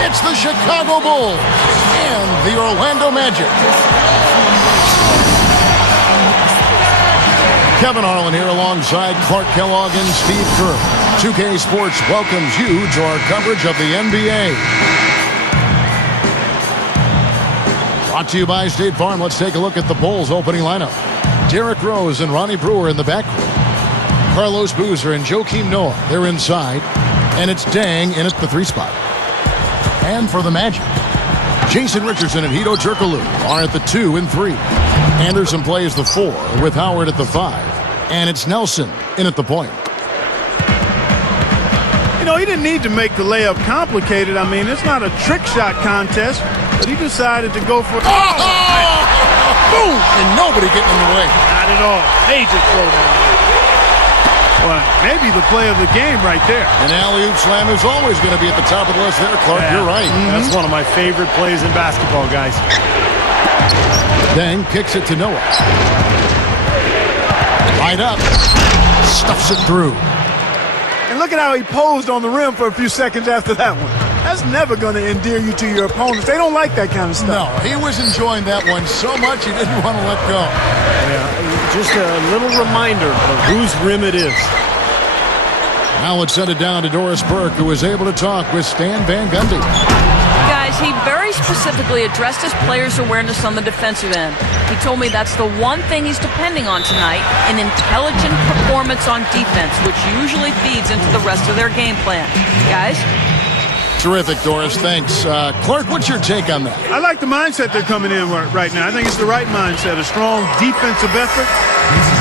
It's the Chicago Bulls and the Orlando Magic. Kevin Harlan here alongside Clark Kellogg and Steve Kerr. 2K Sports welcomes you to our coverage of the NBA. Brought to you by State Farm. Let's take a look at the Bulls opening lineup. Derrick Rose and Ronnie Brewer in the backcourt. Carlos Boozer and Joakim Noah, they're inside. And it's Dang in at the 3 spot. And for the Magic, Jason Richardson and Hedo Turkoglu are at the 2 and 3. Anderson plays the 4 with Howard at the 5. And it's Nelson in at the point. You know, he didn't need to make the layup complicated. I mean, it's not a trick shot contest, but he decided to go for it. Boom! And nobody getting in the way. Not at all. Major throwdown. Well, maybe the play of the game right there. An alley-oop slam is always going to be at the top of the list there, Clark. Yeah. You're right. That's one of my favorite plays in basketball, guys. Dang kicks it to Noah. Right up. Stuffs it through. And look at how he posed on the rim for a few seconds after that one. That's never going to endear you to your opponents. They don't like that kind of stuff. No, he was enjoying that one so much he didn't want to let go. Yeah, just a little reminder of whose rim it is. Now let's send it down to Doris Burke, who was able to talk with Stan Van Gundy. Guys, he very specifically addressed his players' awareness on the defensive end. He told me that's the one thing he's depending on tonight, an intelligent performance on defense, which usually feeds into the rest of their game plan. Guys? Terrific, Doris. Thanks. Clark, what's your take on that? I like the mindset they're coming in right now. I think it's the right mindset. A strong defensive effort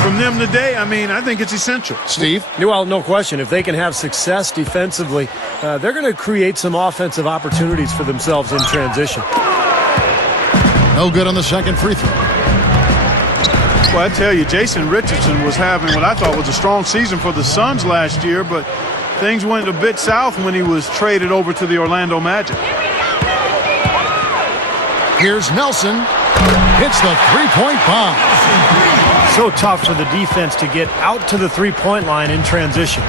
from them today. I mean, I think it's essential. Steve? Well, no question. If they can have success defensively, they're going to create some offensive opportunities for themselves in transition. No good on the second free throw. Well, I tell you, Jason Richardson was having what I thought was a strong season for the Suns last year, but things went a bit south when he was traded over to the Orlando Magic. Here's Nelson. Hits the three-point bomb. So tough for the defense to get out to the three-point line in transition.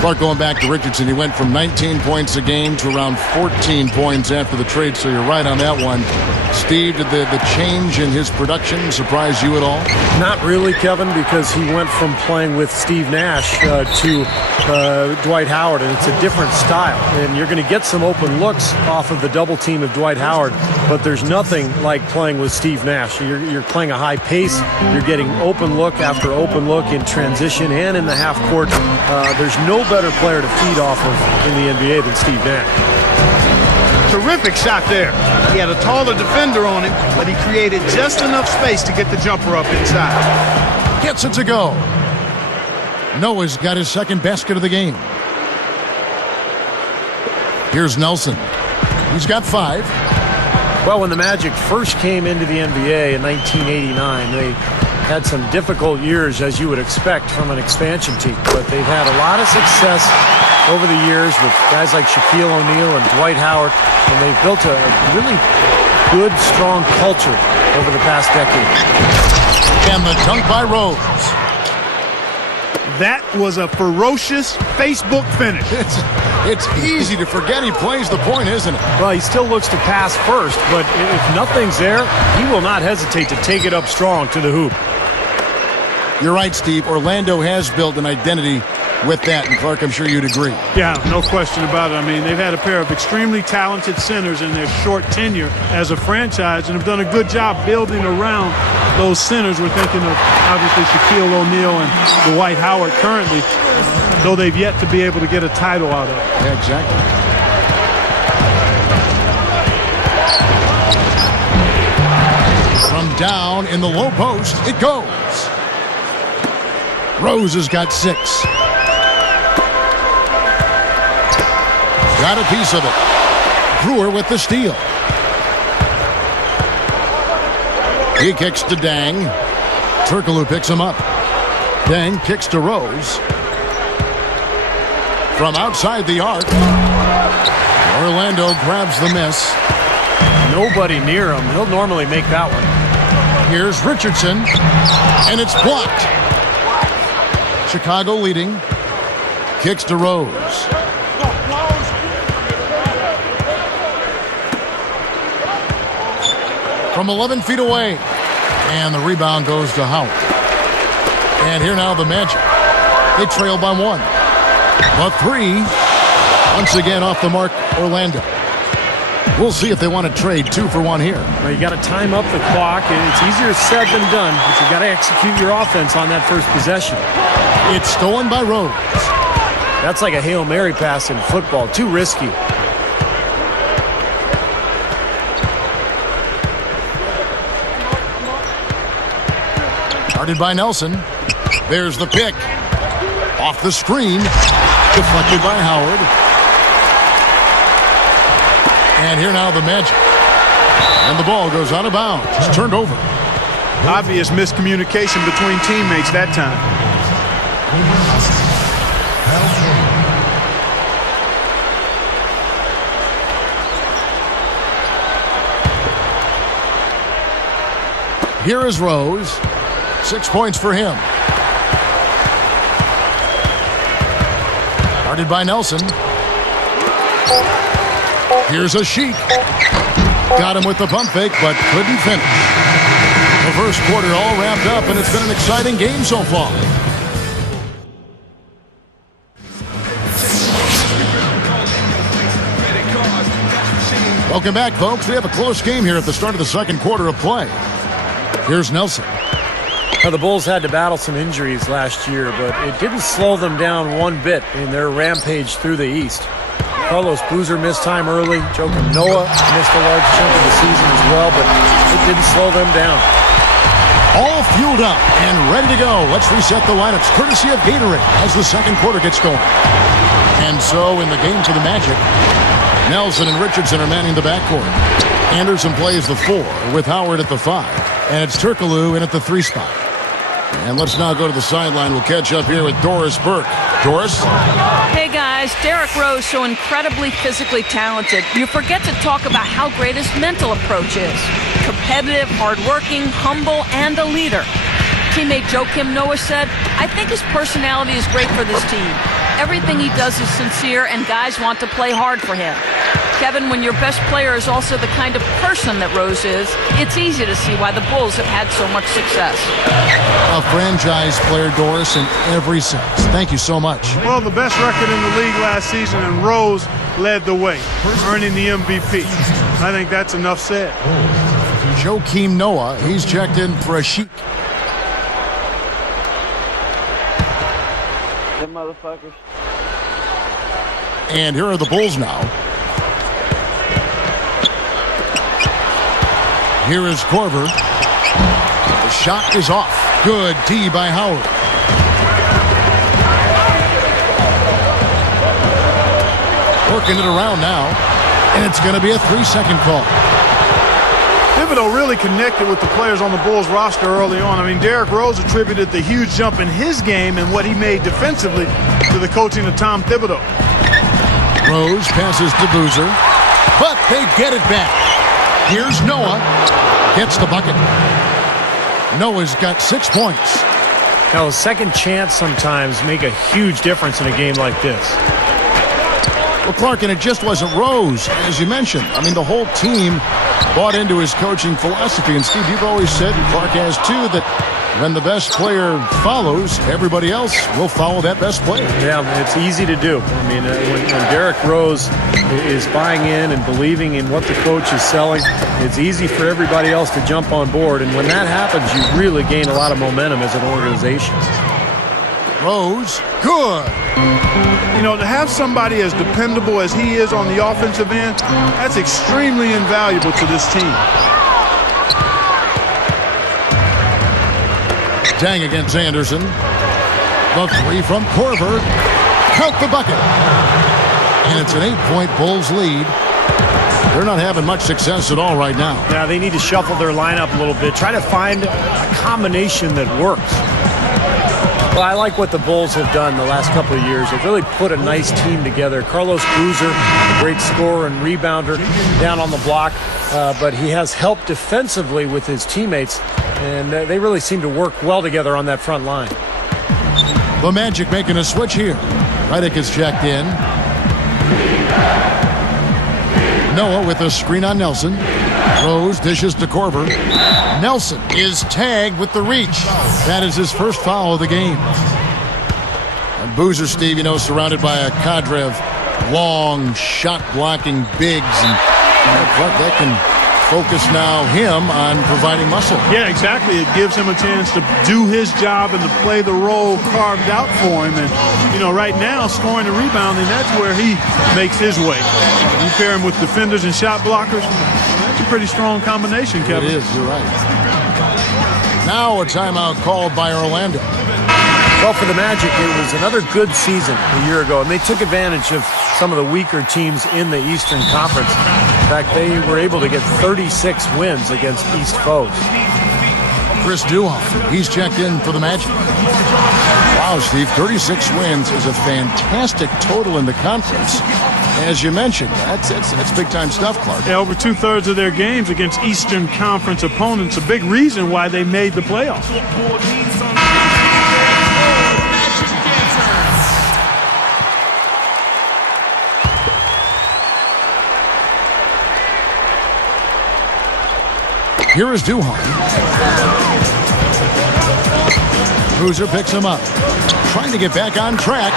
Clark, going back to Richardson, he went from 19 points a game to around 14 points after the trade, so you're right on that one. Steve, did the change in his production surprise you at all? Not really, Kevin, because he went from playing with Steve Nash to Dwight Howard, and it's a different style. And you're going to get some open looks off of the double team of Dwight Howard, but there's nothing like playing with Steve Nash. You're playing a high pace. You're getting open look after open look in transition and in the half court. There's no better player to feed off of in the NBA than Steve Nash. Terrific shot there. He had a taller defender on him, but he created just enough space to get the jumper up inside. Gets it to go. Noah's got his second basket of the game. Here's Nelson. He's got 5. Well, when the Magic first came into the NBA in 1989, they had some difficult years, as you would expect from an expansion team, but they've had a lot of success over the years with guys like Shaquille O'Neal and Dwight Howard, and they've built a really good, strong culture over the past decade. And the dunk by Rose. That was a ferocious Facebook finish. It's easy to forget he plays the point, isn't it? Well, he still looks to pass first, but if nothing's there, he will not hesitate to take it up strong to the hoop. You're right, Steve. Orlando has built an identity with that, and Clark, I'm sure you'd agree. Yeah, no question about it. I mean, they've had a pair of extremely talented centers in their short tenure as a franchise and have done a good job building around those centers. We're thinking of, obviously, Shaquille O'Neal and Dwight Howard currently, though they've yet to be able to get a title out of it. Yeah, exactly. From down in the low post, it goes. Rose has got 6. Got a piece of it. Brewer with the steal. He kicks to Dang. Turkoglu picks him up. Dang kicks to Rose. From outside the arc, Orlando grabs the miss. Nobody near him. He'll normally make that one. Here's Richardson, and it's blocked. Chicago leading kicks to Rose. From 11 feet away. And the rebound goes to Howard. And here now the Magic. They trail by 1. A 3. Once again off the mark, Orlando. We'll see if they want to trade 2 for 1 here. Well, you got to time up the clock, and it's easier said than done, but you got to execute your offense on that first possession. It's stolen by Rose. That's like a Hail Mary pass in football. Too risky. Guarded by Nelson. There's the pick. Off the screen. Deflected by Howard. And here now the Magic. And the ball goes out of bounds. It's turned over. Obvious miscommunication between teammates that time. Here is Rose. 6 points for him. Guarded by Nelson. Here's a Sheik. Got him with the pump fake, but couldn't finish. The first quarter all wrapped up, and it's been an exciting game so far. Welcome back, folks. We have a close game here at the start of the second quarter of play. Here's Nelson. Now, the Bulls had to battle some injuries last year, but it didn't slow them down one bit in their rampage through the East. Carlos Boozer missed time early. Joakim Noah missed a large chunk of the season as well, but it didn't slow them down. All fueled up and ready to go. Let's reset the lineups courtesy of Gatorade as the second quarter gets going. And so in the game for the Magic, Nelson and Richardson are manning the backcourt. Anderson plays the 4 with Howard at the 5. And it's Turkoglu in at the 3 spot. And let's now go to the sideline. We'll catch up here with Doris Burke. Doris? Hey guys, Derrick Rose so incredibly physically talented. You forget to talk about how great his mental approach is. Competitive, hardworking, humble, and a leader. Teammate Joakim Noah said, I think his personality is great for this team. Everything he does is sincere, and guys want to play hard for him. Kevin, when your best player is also the kind of person that Rose is, it's easy to see why the Bulls have had so much success. A franchise player, Doris, in every sense. Thank you so much. Well, the best record in the league last season, and Rose led the way, earning the MVP. I think that's enough said. Joakim Noah, he's checked in for a Sheik. Them motherfuckers. And here are the Bulls now. Here is Korver. The shot is off. Good D by Howard. Working it around now. And it's going to be a 3-second call. Thibodeau really connected with the players on the Bulls roster early on. I mean, Derrick Rose attributed the huge jump in his game and what he made defensively to the coaching of Tom Thibodeau. Rose passes to Boozer, but they get it back. Here's Noah. Gets the bucket. Noah's got 6 points. Now, a second chance sometimes make a huge difference in a game like this. Well, Clark, and it just wasn't Rose, as you mentioned. I mean, the whole team bought into his coaching philosophy. And, Steve, you've always said, and Clark has too, that when the best player follows, everybody else will follow that best player. Yeah, it's easy to do. I mean, when Derrick Rose is buying in and believing in what the coach is selling, it's easy for everybody else to jump on board. And when that happens, you really gain a lot of momentum as an organization. Rose, good. You know, to have somebody as dependable as he is on the offensive end, that's extremely invaluable to this team. Dang against Anderson. The 3 from Korver. Count the bucket. And it's an 8-point Bulls lead. They're not having much success at all right now. Now, they need to shuffle their lineup a little bit. Try to find a combination that works. Well, I like what the Bulls have done the last couple of years. They've really put a nice team together. Carlos Boozer, a great scorer and rebounder down on the block, but he has helped defensively with his teammates, and they really seem to work well together on that front line. The Magic making a switch here. Redick is checked in. Noah with a screen on Nelson. Rose dishes to Korver. Nelson is tagged with the reach. That is his first foul of the game. And Boozer, Steve, surrounded by a cadre of long shot-blocking bigs. And Clark, that can focus now him on providing muscle. Yeah, exactly. It gives him a chance to do his job and to play the role carved out for him. And, right now, scoring and rebounding, that's where he makes his way. You pair him with defenders and shot blockers, that's a pretty strong combination, Kevin. It is, you're right. Now a timeout called by Orlando. Well, for the Magic, it was another good season a year ago, and they took advantage of some of the weaker teams in the Eastern Conference. In fact, they were able to get 36 wins against East foes. Chris Duhon, he's checked in for the Magic. Wow, Steve, 36 wins is a fantastic total in the conference. As you mentioned, that's big-time stuff, Clark. Yeah, over two-thirds of their games against Eastern Conference opponents, a big reason why they made the playoffs. Here is Duhon. Boozer picks him up. Trying to get back on track.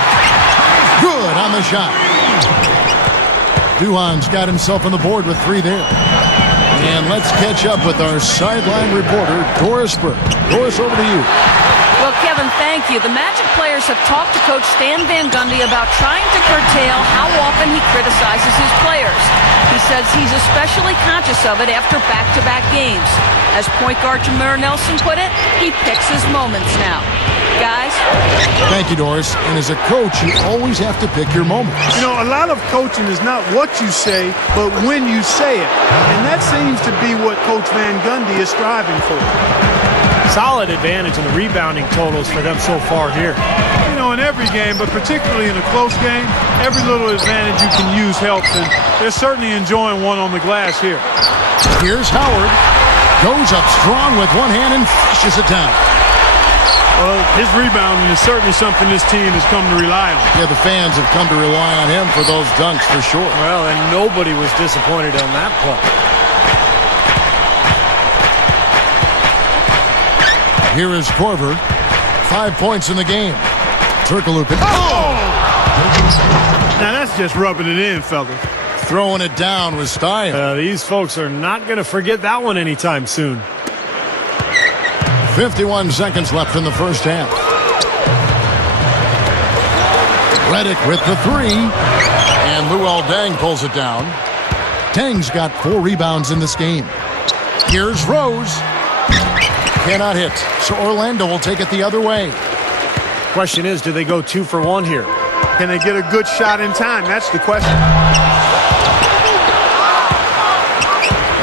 Good on the shot. Duhon's got himself on the board with 3 there. And let's catch up with our sideline reporter, Doris Burke. Doris, over to you. Well, Kevin, thank you. The Magic players have talked to Coach Stan Van Gundy about trying to curtail how often he criticizes his players. He says he's especially conscious of it after back-to-back games. As point guard Jameer Nelson put it, he picks his moments now. Guys? Thank you, Doris. And as a coach, you always have to pick your moments. A lot of coaching is not what you say, but when you say it. And that seems to be what Coach Van Gundy is striving for. Solid advantage in the rebounding totals for them so far here. In every game, but particularly in a close game, every little advantage you can use helps, and they're certainly enjoying one on the glass here. Here's Howard. Goes up strong with one hand and flushes it down. Well, his rebounding is certainly something this team has come to rely on. Yeah, the fans have come to rely on him for those dunks for sure. Well, and nobody was disappointed on that play. Here is Korver. 5 points in the game. Turkoglu. Oh! Now that's just rubbing it in, fellas. Throwing it down with style. These folks are not going to forget that one anytime soon. 51 seconds left in the first half. Redick with the 3. And Luol Deng pulls it down. Deng's got 4 rebounds in this game. Here's Rose. Cannot hit. So Orlando will take it the other way. Question is, do they go 2 for 1 here? Can they get a good shot in time? That's the question.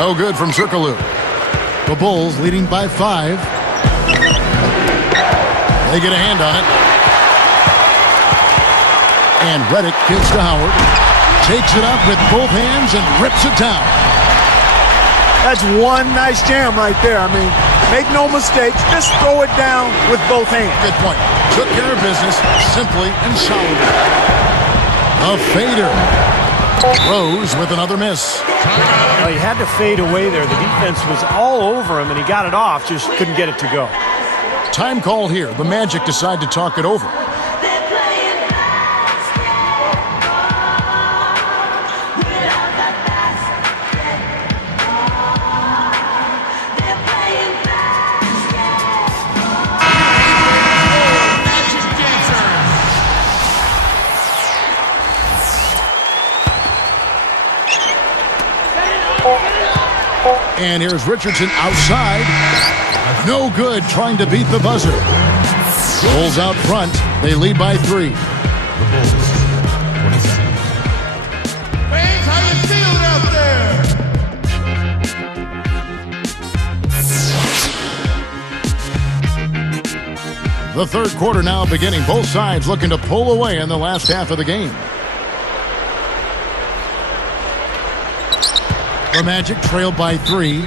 No good from Turkoglu. The Bulls leading by 5. They get a hand on it. And Redick gives to Howard. Takes it up with both hands and rips it down. That's one nice jam right there. I mean, make no mistakes. Just throw it down with both hands. Good point. Took care of business simply and solidly. A fader. Rose with another miss. Well, he had to fade away there. The defense was all over him, and he got it off. Just couldn't get it to go. Time called here. The Magic decide to talk it over. And here's Richardson outside. No good trying to beat the buzzer. Bulls out front. They lead by 3. Fans, how you feeling out there? The third quarter now beginning. Both sides looking to pull away in the last half of the game. The Magic trailed by 3.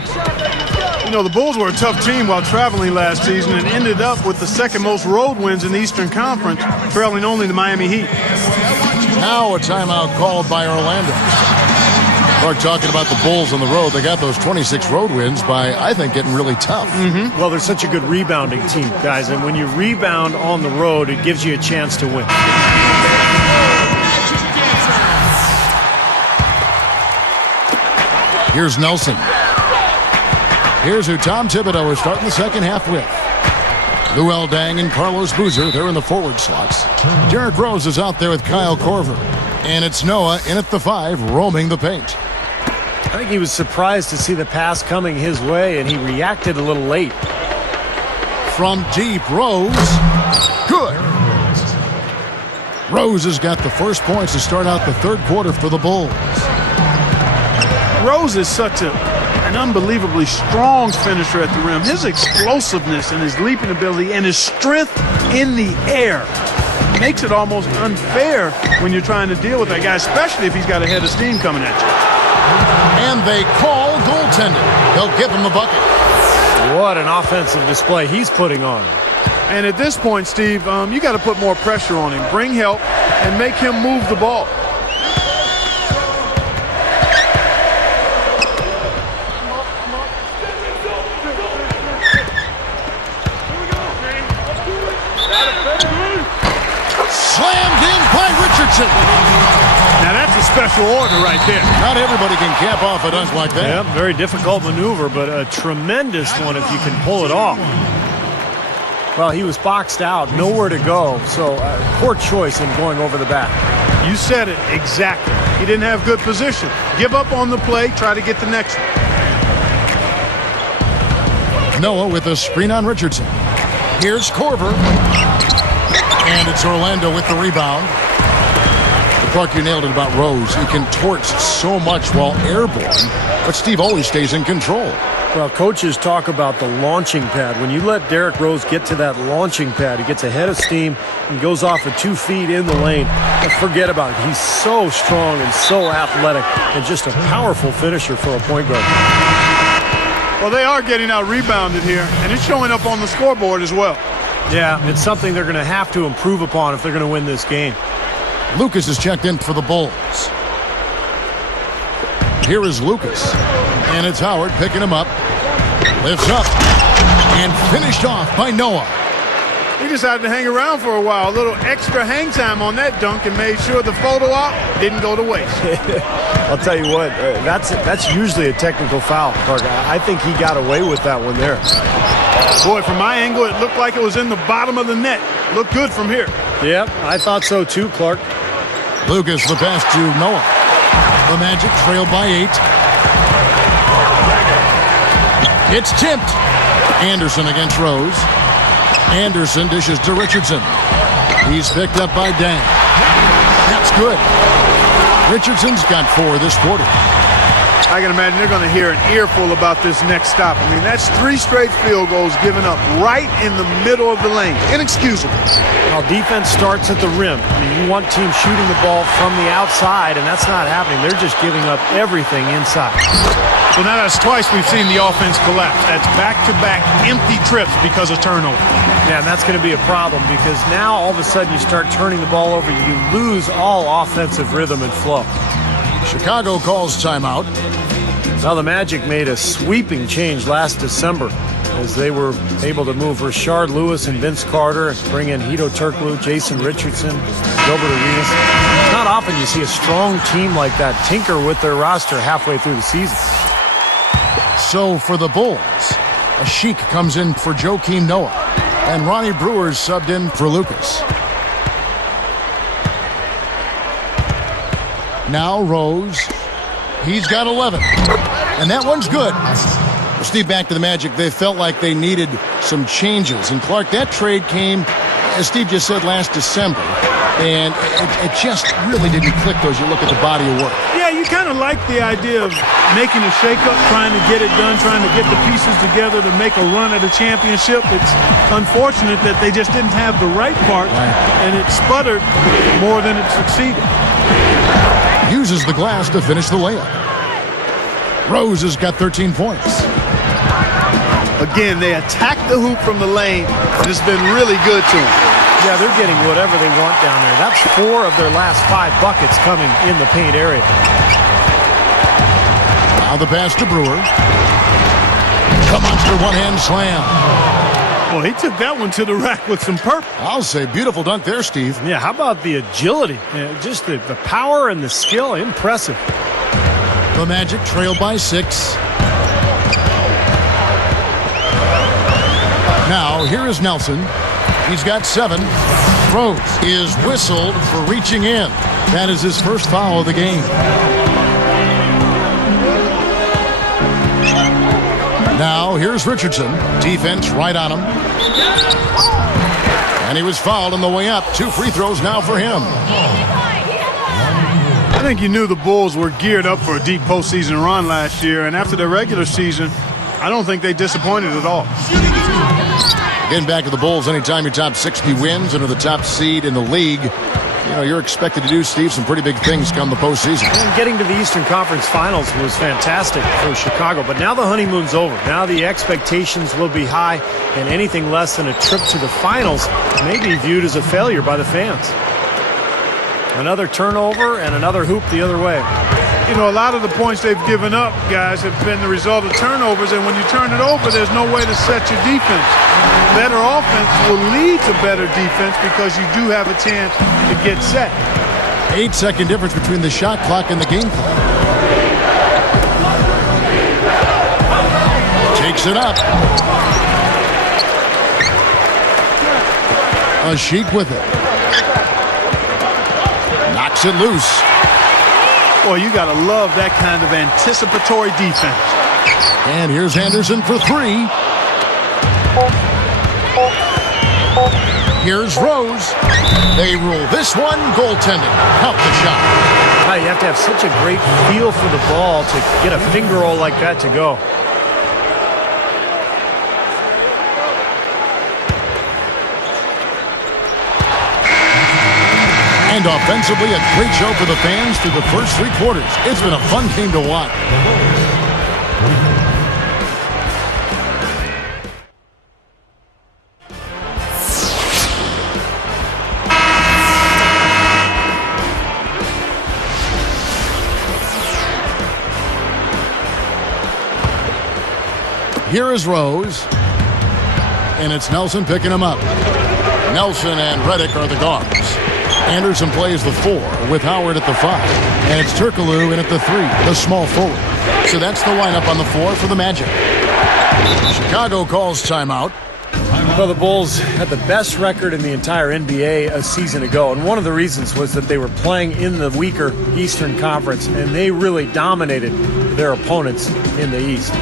You know, the Bulls were a tough team while traveling last season and ended up with the second most road wins in the Eastern Conference, trailing only the Miami Heat. Now a timeout called by Orlando. Clark talking about the Bulls on the road. They got those 26 road wins by, I think, getting really tough. Well, they're such a good rebounding team, guys, and when you rebound on the road, it gives you a chance to win. Here's Nelson. Here's who Tom Thibodeau is starting the second half with. Luol Deng and Carlos Boozer, they're in the forward slots. Derrick Rose is out there with Kyle Korver. And it's Noah in at the 5, roaming the paint. I think he was surprised to see the pass coming his way, and he reacted a little late. From deep, Rose. Good. Rose has got the first points to start out the third quarter for the Bulls. Rose is such an unbelievably strong finisher at the rim. His explosiveness and his leaping ability and his strength in the air makes it almost unfair when you're trying to deal with that guy, especially if he's got a head of steam coming at you. And they call goaltending. They'll give him the bucket. What an offensive display he's putting on. And at this point, Steve, you got to put more pressure on him, bring help, and make him move the ball. Slammed in by Richardson. Now that's a special order right there. Not everybody can cap off a dunk like that. Yeah, very difficult maneuver, but a tremendous one if you can pull it off. Well, he was boxed out, nowhere to go, so poor choice in going over the back. You said it exactly. He didn't have good position. Give up on the play, try to get the next one. Noah with a screen on Richardson. Here's Korver. And it's Orlando with the rebound. Clark, you nailed it about Rose. He contorts so much while airborne, but Steve always stays in control. Well, coaches talk about the launching pad. When you let Derrick Rose get to that launching pad, he gets a head of steam and goes off at 2 feet in the lane. And forget about it. He's so strong and so athletic and just a powerful finisher for a point guard. Well, they are getting out rebounded here, and it's showing up on the scoreboard as well. Yeah, it's something they're going to have to improve upon if they're going to win this game. Lucas is checked in for the Bulls. Here is Lucas. And it's Howard picking him up. Lifts up. And finished off by Noah. He decided to hang around for a while. A little extra hang time on that dunk and made sure the photo op didn't go to waste. I'll tell you what, that's usually a technical foul, Clark. I think he got away with that one there. Boy, from my angle, it looked like it was in the bottom of the net. Looked good from here. Yep, I thought so too, Clark. Lucas the pass to Noah. The Magic trailed by 8. It's tipped. Anderson against Rose. Anderson dishes to Richardson. He's picked up by Deng. That's good. Richardson's got 4 this quarter. I can imagine they're going to hear an earful about this next stop. I mean, that's 3 straight field goals given up right in the middle of the lane. Inexcusable. Now, defense starts at the rim. I mean, you want teams shooting the ball from the outside, and that's not happening. They're just giving up everything inside. So now that's twice we've seen the offense collapse. That's back-to-back empty trips because of turnover. Yeah, and that's going to be a problem because now all of a sudden you start turning the ball over. You lose all offensive rhythm and flow. Chicago calls timeout. Now the Magic made a sweeping change last December as they were able to move Rashard Lewis and Vince Carter, bring in Hedo Turkoglu, Jason Richardson, Gilbert Arenas. It's not often you see a strong team like that tinker with their roster halfway through the season. So for the Bulls, a Sheik comes in for Joakim Noah, and Ronnie Brewer's subbed in for Lucas. Now Rose. He's got 11. And that one's good. Steve, back to the Magic. They felt like they needed some changes. And Clark, that trade came, as Steve just said, last December. And it just really didn't click as you look at the body of work. Yeah, you kind of like the idea of making a shakeup, trying to get it done, trying to get the pieces together to make a run at a championship. It's unfortunate that they just didn't have the right part, and it sputtered more than it succeeded. Uses the glass to finish the layup. Rose has got 13 points. Again, they attack the hoop from the lane, and it's been really good to them. Yeah, they're getting whatever they want down there. That's 4 of their last 5 buckets coming in the paint area. Now the pass to Brewer. The monster one-hand slam. Well, he took that one to the rack with some purpose. I'll say beautiful dunk there, Steve. Yeah, how about the agility? Just the power and the skill. Impressive. The Magic trail by 6. Now, here is Nelson. He's got 7. Rose is whistled for reaching in. That is his first foul of the game. Now, here's Richardson. Defense right on him. And he was fouled on the way up. 2 free throws now for him. I think you knew the Bulls were geared up for a deep postseason run last year, and after their regular season, I don't think they disappointed at all. Getting back to the Bulls, anytime your top 60 wins and are the top seed in the league, you know, you're expected to do, Steve, some pretty big things come the postseason. And getting to the Eastern Conference Finals was fantastic for Chicago, but now the honeymoon's over. Now the expectations will be high, and anything less than a trip to the finals may be viewed as a failure by the fans. Another turnover and another hoop the other way. You know, a lot of the points they've given up, guys, have been the result of turnovers, and when you turn it over, there's no way to set your defense. Better offense will lead to better defense because you do have a chance to get set. 8-second difference between the shot clock and the game clock. Takes it up. A Sheik with it. Knocks it loose. Boy, you got to love that kind of anticipatory defense. And here's Anderson for 3. Here's Rose. They rule this one goaltending. Help the shot. You have to have such a great feel for the ball to get a finger roll like that to go. And offensively, a great show for the fans through the first 3 quarters. It's been a fun game to watch. Here is Rose. And it's Nelson picking him up. Nelson and Redick are the guards. Anderson plays the 4 with Howard at the 5. And it's Turkoglu in at the 3, the small forward. So that's the lineup on the floor for the Magic. Chicago calls timeout. Well, the Bulls had the best record in the entire NBA a season ago, and one of the reasons was that they were playing in the weaker Eastern Conference, and they really dominated their opponents in the East.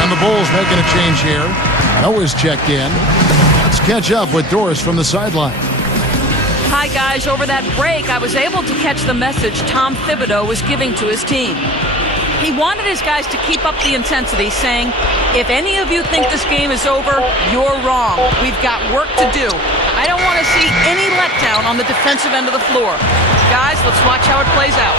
And the Bulls making a change here. Noah's checked in. Let's catch up with Doris from the sideline. Hi, guys. Over that break, I was able to catch the message Tom Thibodeau was giving to his team. He wanted his guys to keep up the intensity, saying, if any of you think this game is over, you're wrong. We've got work to do. I don't want to see any letdown on the defensive end of the floor. Guys, let's watch how it plays out.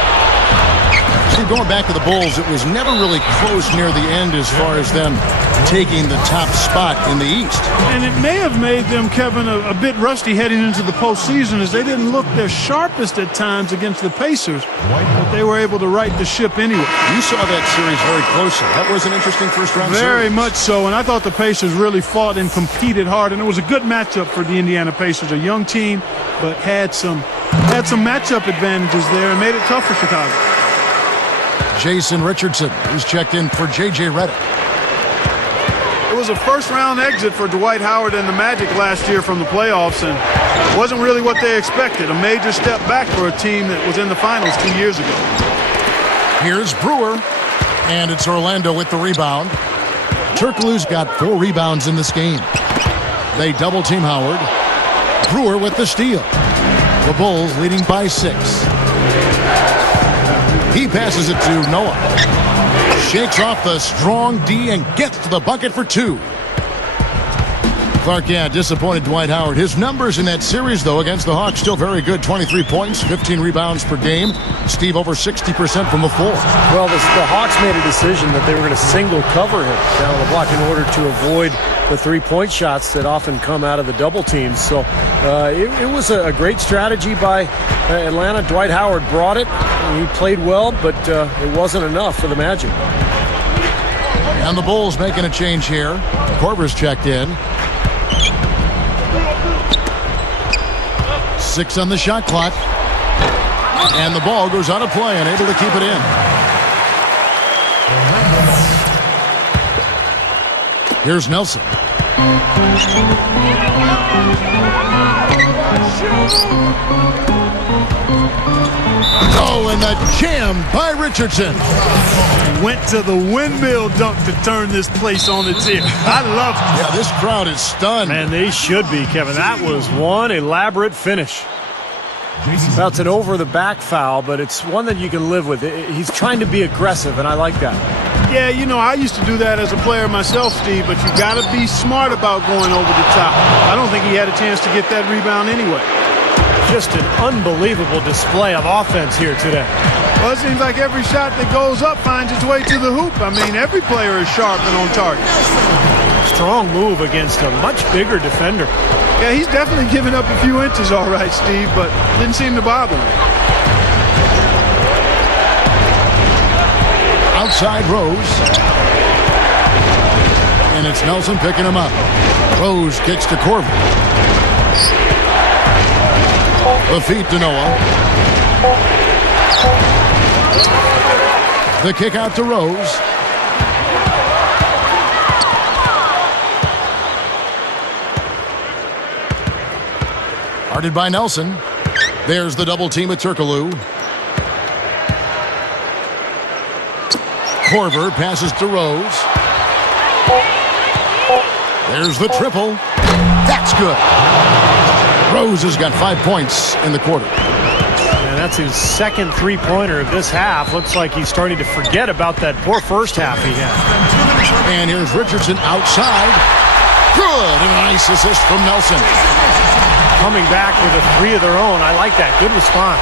See, going back to the Bulls, it was never really close near the end as far as them taking the top spot in the East. And it may have made them, Kevin, a bit rusty heading into the postseason as they didn't look their sharpest at times against the Pacers, but they were able to right the ship anyway. You saw that series very closely. That was an interesting first-round series. Very much so, and I thought the Pacers really fought and competed hard, and it was a good matchup for the Indiana Pacers, a young team, but had some matchup advantages there and made it tough for Chicago. Jason Richardson is checked in for J.J. Redick. It was a first-round exit for Dwight Howard and the Magic last year from the playoffs, and it wasn't really what they expected. A major step back for a team that was in the finals 2 years ago. Here's Brewer, and it's Orlando with the rebound. Turkoglu's got 4 rebounds in this game. They double-team Howard. Brewer with the steal. The Bulls leading by 6. He passes it to Noah. Shakes off the strong D and gets to the bucket for 2. Clark, yeah, disappointed Dwight Howard. His numbers in that series, though, against the Hawks, still very good. 23 points, 15 rebounds per game. Steve, over 60% from the floor. Well, the Hawks made a decision that they were going to single cover him down the block in order to avoid the three-point shots that often come out of the double teams. So it was a great strategy by Atlanta. Dwight Howard brought it. He played well, but it wasn't enough for the Magic. And the Bulls making a change here. Korver's checked in. 6 on the shot clock. And the ball goes out of play, unable to keep it in. Here's Nelson. Oh, and the jam by Richardson. Went to the windmill dunk to turn this place on its ear. I love it. Yeah, this crowd is stunned. Man, they should be, Kevin. That was one elaborate finish. That's an over-the-back foul, but it's one that you can live with. He's trying to be aggressive, and I like that. Yeah, you know, I used to do that as a player myself, Steve, but you got to be smart about going over the top. I don't think he had a chance to get that rebound anyway. Just an unbelievable display of offense here today. Well, it seems like every shot that goes up finds its way to the hoop. I mean, every player is sharp and on target. Strong move against a much bigger defender. Yeah, he's definitely given up a few inches, all right, Steve, but didn't seem to bother him. Outside Rose. And it's Nelson picking him up. Rose kicks to Korver. The feed to Noah. The kick out to Rose. Guarded by Nelson. There's the double team at Turkoglu. Korver passes to Rose. There's the triple. That's good. Rose has got 5 points in the quarter. And that's his second three-pointer of this half. Looks like he's starting to forget about that poor first half he had. And here's Richardson outside. Good. And a nice assist from Nelson. Coming back with a three of their own. I like that. Good response.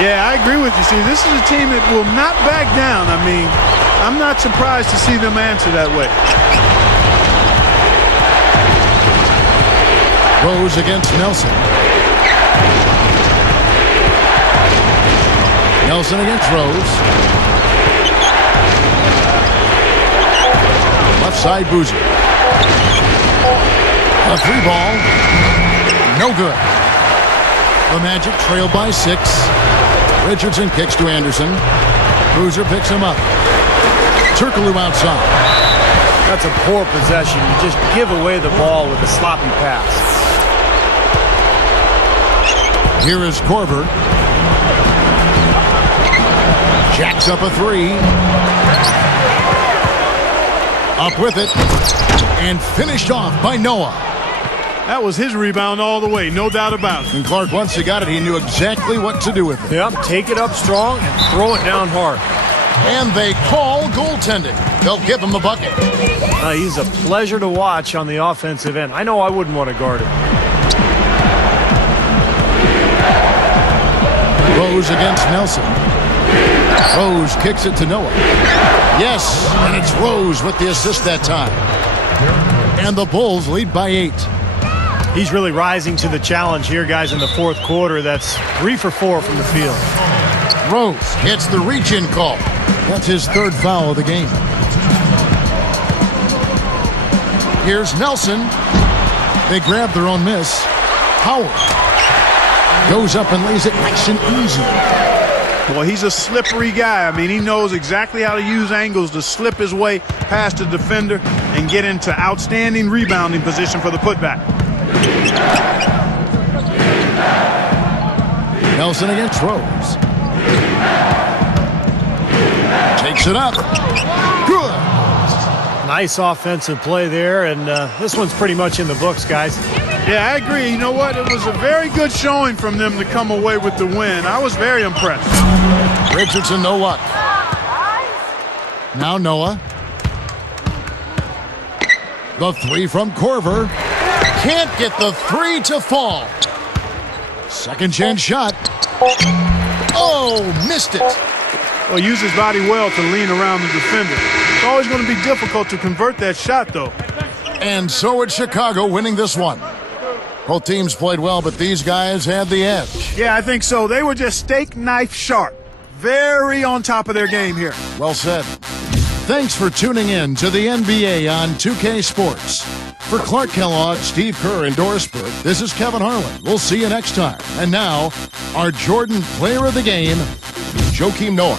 Yeah, I agree with you, Steve. This is a team that will not back down. I mean, I'm not surprised to see them answer that way. Rose against Nelson. Nelson against Rose. Left side Boozer. A three ball. No good. The Magic trail by 6. Richardson kicks to Anderson. Boozer picks him up. Turkoglu outside. That's a poor possession. You just give away the ball with a sloppy pass. Here is Korver. Jacks up a three. Up with it. And finished off by Noah. That was his rebound all the way, no doubt about it. And Clark, once he got it, he knew exactly what to do with it. Yep, take it up strong and throw it down hard. And they call goaltending. They'll give him the bucket. He's a pleasure to watch on the offensive end. I know I wouldn't want to guard him. Rose against Nelson. Rose kicks it to Noah. Yes, and it's Rose with the assist that time. And the Bulls lead by 8. He's really rising to the challenge here, guys, in the fourth quarter. That's 3 for 4 from the field. Rose gets the reach-in call. That's his third foul of the game. Here's Nelson. They grab their own miss. Howard goes up and lays it nice and easy. Boy, he's a slippery guy. I mean, he knows exactly how to use angles to slip his way past the defender and get into outstanding rebounding position for the putback. Nelson against Rose. Takes it up. Good. Nice offensive play there, and this one's pretty much in the books, guys. Yeah, I agree. You know what? It was a very good showing from them to come away with the win. I was very impressed. Richardson, no luck. Now Noah. The three from Korver. Can't get the three to fall. Second chance shot. Oh, missed it. Well, use his body well to lean around the defender. It's always going to be difficult to convert that shot, though. And so it's Chicago winning this one. Both teams played well, but these guys had the edge. Yeah, I think so. They were just steak knife sharp. Very on top of their game here. Well said. Thanks for tuning in to the NBA on 2K Sports. For Clark Kellogg, Steve Kerr, and Doris Burke, this is Kevin Harlan. We'll see you next time. And now, our Jordan Player of the Game, Joakim Noah.